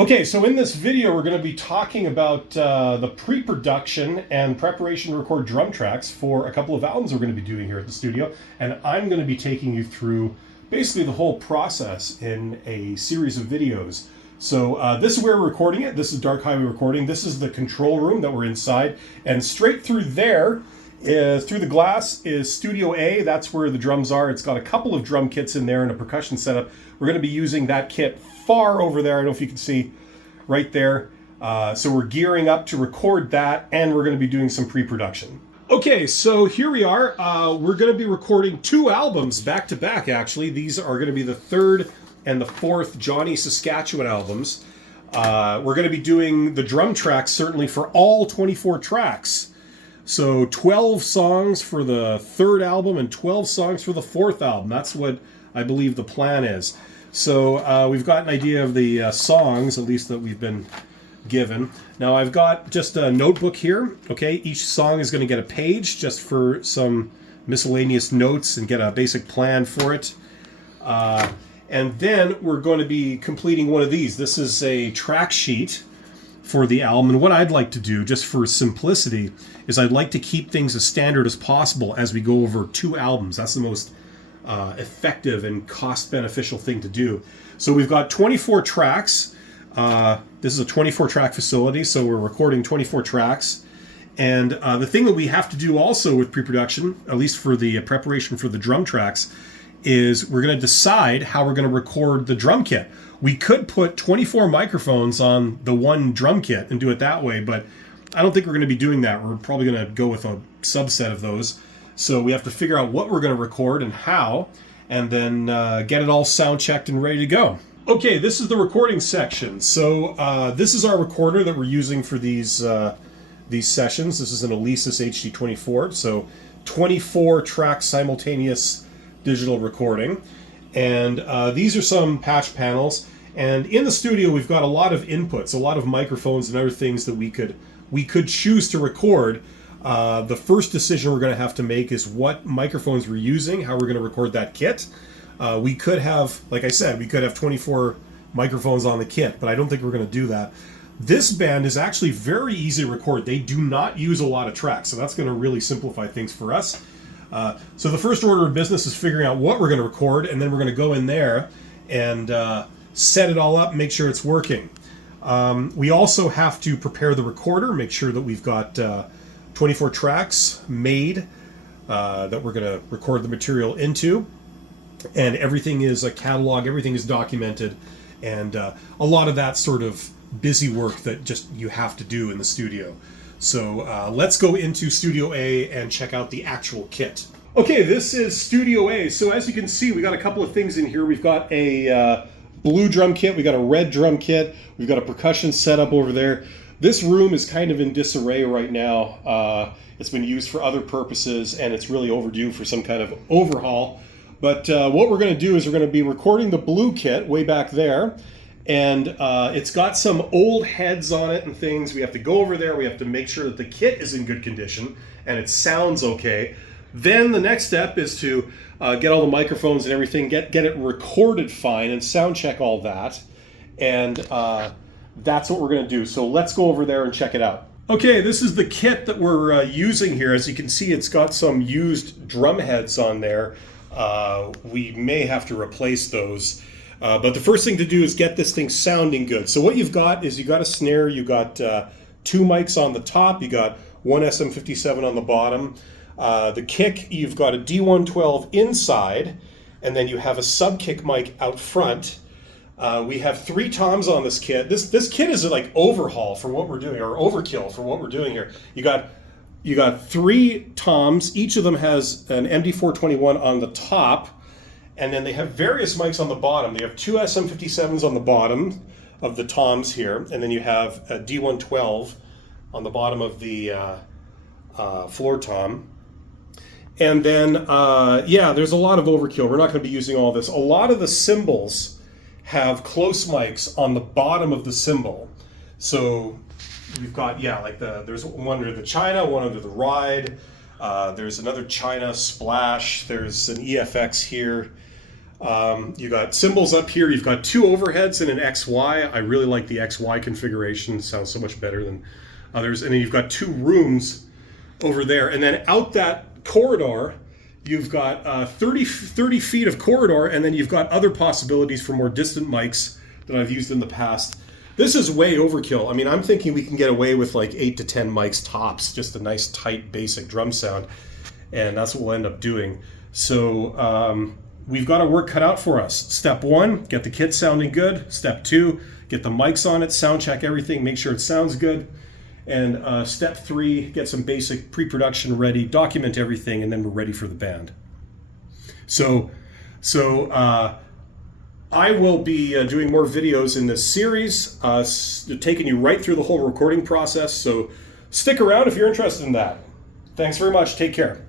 Okay, so in this video, we're going to be talking about the pre-production and preparation to record drum tracks for a couple of albums we're going to be doing here at the studio. And I'm going to be taking you through basically the whole process in a series of videos. So this is where we're recording it. This is Dark Highway Recording. This is the control room that we're inside. And straight through there, through the glass, is Studio A. That's where the drums are. It's got a couple of drum kits in there and a percussion setup. We're going to be using that kit far over there. I don't know if you can see right there. So we're gearing up to record that, and we're going to be doing some pre-production. Okay, so here we are. We're going to be recording two albums back to back, actually. These are going to be the third and the fourth Johnny Saskatchewan albums. We're going to be doing the drum tracks, certainly, for all 24 tracks. So 12 songs for the third album and 12 songs for the fourth album. That's what I believe the plan is. So we've got an idea of the songs, at least that we've been given. Now I've got just a notebook here. Okay, each song is going to get a page just for some miscellaneous notes and get a basic plan for it. And then we're going to be completing one of these. This is a track sheet for the album. And what I'd like to do, just for simplicity, is I'd like to keep things as standard as possible as we go over two albums. That's the most effective and cost beneficial thing to do. So we've got 24 tracks. This is a 24 track facility, so we're recording 24 tracks. And the thing that we have to do also with pre-production, at least for the preparation for the drum tracks, is we're going to decide how we're going to record the drum kit. We could put 24 microphones on the one drum kit and do it that way, but I don't think we're going to be doing that. We're probably going to go with a subset of those. So we have to figure out what we're going to record and how, and then get it all sound checked and ready to go. Okay, this is the recording section. So this is our recorder that we're using for these sessions. This is an Alesis HD24, so 24 track simultaneous digital recording. And these are some patch panels. And in the studio, we've got a lot of inputs, a lot of microphones and other things that we could choose to record. The first decision we're going to have to make is what microphones we're using, how we're going to record that kit. We could have, like I said, we could have 24 microphones on the kit, but I don't think we're going to do that. This band is actually very easy to record. They do not use a lot of tracks, so that's going to really simplify things for us. So the first order of business is figuring out what we're going to record, and then we're going to go in there and set it all up, make sure it's working. We also have to prepare the recorder, make sure that we've got 24 tracks made that we're going to record the material into, and everything is a catalog, everything is documented, and a lot of that sort of busy work that just you have to do in the studio. So let's go into Studio A and check out the actual kit. Okay, this is Studio A. So as you can see, we got a couple of things in here. We've got a blue drum kit, we got a red drum kit, we've got a percussion setup over there. This room is kind of in disarray right now. It's been used for other purposes, and it's really overdue for some kind of overhaul. But what we're going to do is we're going to be recording the blue kit way back there, and it's got some old heads on it and things. We have to go over there. We have to make sure that the kit is in good condition and it sounds okay. Then the next step is to get all the microphones and everything, get it recorded fine, and sound check all that. And that's what we're going to do. So let's go over there and check it out. Okay, this is the kit that we're using here. As you can see, it's got some used drum heads on there. We may have to replace those. But the first thing to do is get this thing sounding good. So what you've got is you got a snare, you got two mics on the top, you got one SM57 on the bottom. The kick, you've got a D112 inside, and then you have a sub-kick mic out front. We have 3 toms on this kit. This kit is like overhaul for what we're doing, or overkill for what we're doing here. You got 3 toms. Each of them has an MD421 on the top, and then they have various mics on the bottom. They have 2 SM57s on the bottom of the toms here, and then you have a D112 on the bottom of the floor tom. And then, yeah, there's a lot of overkill. We're not going to be using all this. A lot of the cymbals have close mics on the bottom of the cymbal. So we've got, yeah, like there's one under the China, one under the Ride. There's another China Splash. There's an EFX here. You got cymbals up here. You've got two overheads and an XY. I really like the XY configuration. It sounds so much better than others. And then you've got two rooms over there. And then out that corridor, you've got 30 feet of corridor, and then you've got other possibilities for more distant mics that I've used in the past. This is way overkill. I mean, I'm thinking we can get away with like 8 to 10 mics tops, just a nice tight basic drum sound, and that's what we'll end up doing. So we've got our work cut out for us. Step 1, get the kit sounding good. Step 2, get the mics on it, sound check everything, make sure it sounds good. And step 3, get some basic pre-production ready, document everything, and then we're ready for the band. So I will be doing more videos in this series, taking you right through the whole recording process. So stick around if you're interested in that. Thanks very much. Take care.